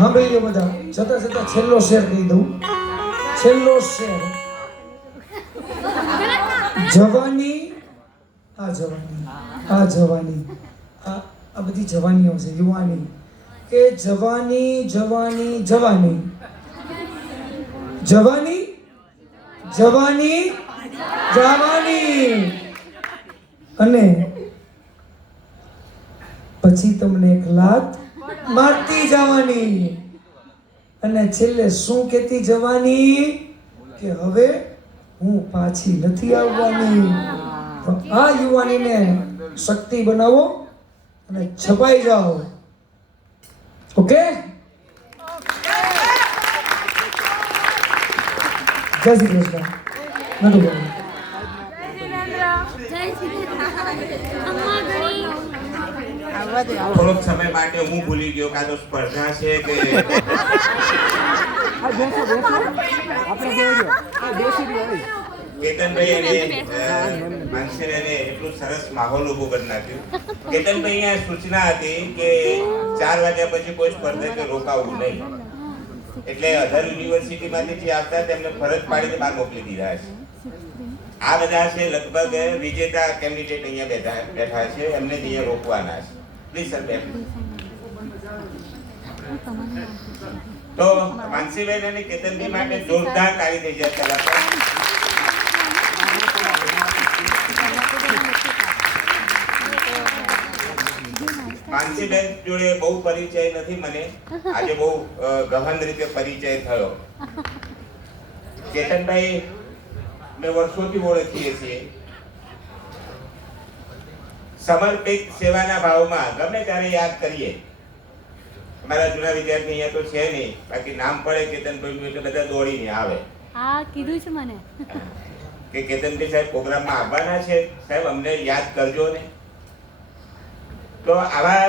સાંભળી લો બધા. છતાં છતાં છેલ્લો શેર કહી દઉં. છેલ્લો શેર. જવાની આ જવાની આ બધી જવાનીઓ છે. યુવાની કે જવાની જવાની જવાની જવાની જવાની જવાની અને પછી તમને એક લાત મારતી જવાની અને છેલ્લે શું કહેતી જવાની કે હવે હું પાછી નથી આવવાની. તો આ યુવાનીને શક્તિ બનાવો અને છપાઈ જાઓ. ઓકે, જય શ્રી કૃષ્ણ. નટુ બોલો. થોડોક સમય માટે હું ભૂલી ગયો કાં તો સ્પર્ધા છે કે કેતનભાઈ અને માનસીબેને એટલું સરસ માહોલ ઉભો કરી નાખ્યું. કેતનભાઈ અહીંયા સૂચના હતી કે 4 વાગ્યા પછી કોઈ સ્પર્ધકે રોકાવું નહીં, એટલે અધર યુનિવર્સિટીમાંથી જે આવતા તેમને ફરજ પાડીને બહાર મોકલી દીધા છે. આ બધા છે લગભગ વિજેતા કેન્ડિડેટ અહીંયા બેઠા છે, એમને અહીંયા રોકવાના છે. પ્લીઝ સર બેઠ. તો માનસીબેન અને કેતનભાઈ માટે જોરદાર તાળી થઈ જાય. પહેલા માનસીબેન જોડે બહુ પરિચય નથી મને, આજે બહુ ગહન રીતે પરિચય થયો. કેતનભાઈ મેં વર્ષોથી ઓળખીએ છીએ. સમર્પિત સેવાના ભાવમાં ગમે ત્યારે યાદ કરીએ. અમારા જૂના વિદ્યાર્થી અહીંયા તો છે નહીં, બાકી નામ પડે કેતનભાઈ એટલે બધા દોડીને આવે. હા, કીધું છે મને કે કેતનભાઈ સાહેબ પ્રોગ્રામમાં આવવાના છે, સાહેબ અમને યાદ કરજો ને. તો આવા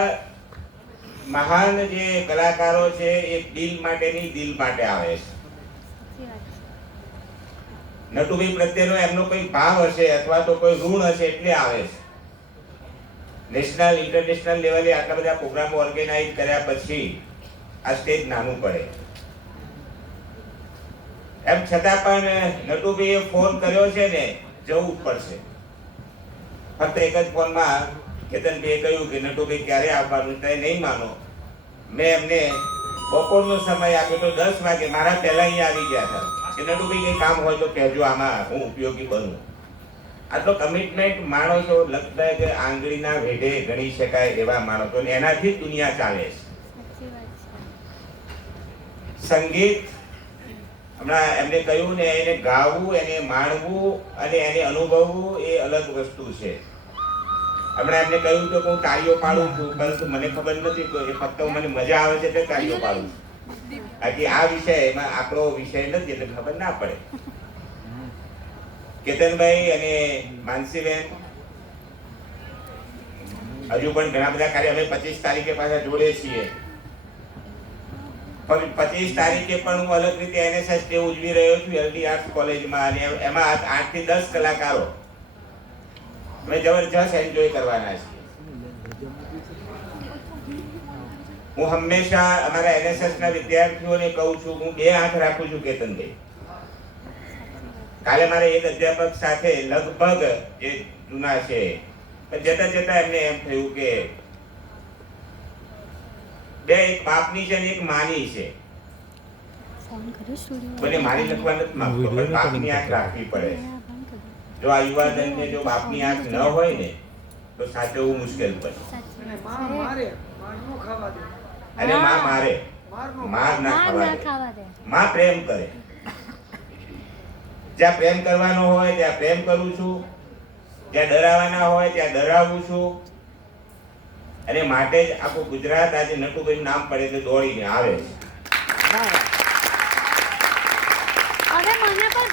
મહાન જે કલાકારો છે એ દિલ માટે નહીં, દિલ માટે આવે છે. નટુભાઈ પ્રત્યેનો એમનો કોઈ ભાવ હશે અથવા તો કોઈ ઋણ હશે એટલે આવે છે. નેશનલ ઇન્ટરનેશનલ લેવલે આટલા બધા પ્રોગ્રામો ઓર્ગેનાઇઝ કર્યા પછી આ સ્ટેજ નાનું પડે. એમ છતાં પણ નટુભાઈએ ફોન કર્યો છે ને, જવું પડશે. ફક્ત એક જ ફોનમાં કેતનભાઈએ કહ્યું કે નટુભાઈ ક્યારે આવવાનું, તે નહીં માનો. મેં એમને બપોરનો સમય આપ્યો તો 10 વાગે મારા પહેલા અહીંયા આવી ગયા હતા કે નટુભાઈ કંઈ કામ હોય તો કહેજો, આમાં હું ઉપયોગી બનું. આટલો કમિટમેન્ટ માણસો લગતા કે આંગળીના વેઢે ગણી શકાય એવા માણસો, એનાથી જ દુનિયા ચાલે છે. સંગીત હમણાં એમને કહ્યું ને, એને ગાવું, એને માણવું અને એને અનુભવવું એ અલગ વસ્તુ છે. હમણાં એમને કહ્યું તો હું તાળીઓ પાડું છું, પરંતુ મને ખબર નથી કે ફક્ત મને મજા આવે છે એટલે તાળીઓ પાડું છું. બાકી આ વિષય એમાં આપણો વિષય નથી એટલે ખબર ના પડે. કેતનભાઈ અને માનસીબેન હજુ પણ ઘણા બધા કાર્ય, અમે 25 તારીખે પાછા જોડે છીએ. પણ 25 તારીખે પણ હું અલગ રીતે NSS ડે ઉજવી રહ્યો છું LD આર્ટ્સ કોલેજમાં, અને એમાં 8 થી 10 કલાકારો અમે જબરજસ્ત એન્જોય કરવાના છીએ. હું હંમેશા અમારા NSS ના વિદ્યાર્થીઓને કહું છું, હું 2 હાથ રાખું છું કેતનભાઈ. કાલે મારે એક અધ્યાપક સાથે લગભગ જે જૂના છે, પણ જતા જતા એમને એમ થયું કે બે, એક બાપની છે અને એક માની છે. મને મારી લખવા નથી માંગતો, પણ બાપની આંખ રાખવી પડે. જો આ યુવાધનને જો બાપની આંખ ન હોય ને તો સાચવવું મુશ્કેલ પડે. અને માં મારે, માર ના ખાવા દે. માં પ્રેમ કરે. જ્યાં પ્રેમ કરવાનો હોય ત્યાં પ્રેમ કરું છું, જ્યાં ડરાવવાના હોય ત્યાં ડરાવું છું. અને માટે જ આખું ગુજરાત આજે નટુભાઈ નામ પડે એટલે દોડીને આવે છે.